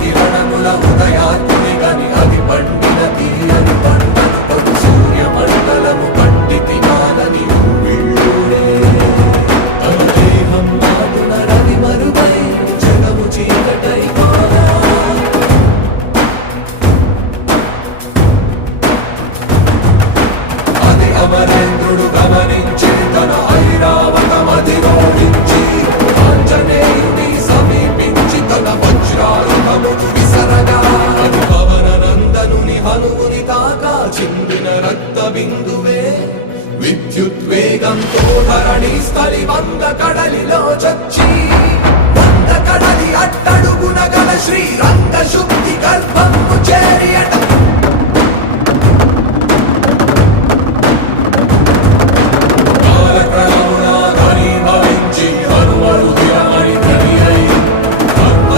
కిరణముల ఉదయాత్ముని గని అది పండిన తీయని పంటను పొడు సూర్యమండలము పట్టి తినాలని వీళ్ళూడే తన దేహం మాటున రవి మరుగై జగము చీకటై పోగా అది అమరేంద్రుడు గమనించి తన ఐరావతమధిరోహించి ఆంజనేయుని సమీపించి తన వజ్రాయుధమును విసరగా అది పవన నందనుని హనువుని తాకా చిందిన రక్త బిందువే విద్యుద్వేగంతో ధరణి స్థలి వంద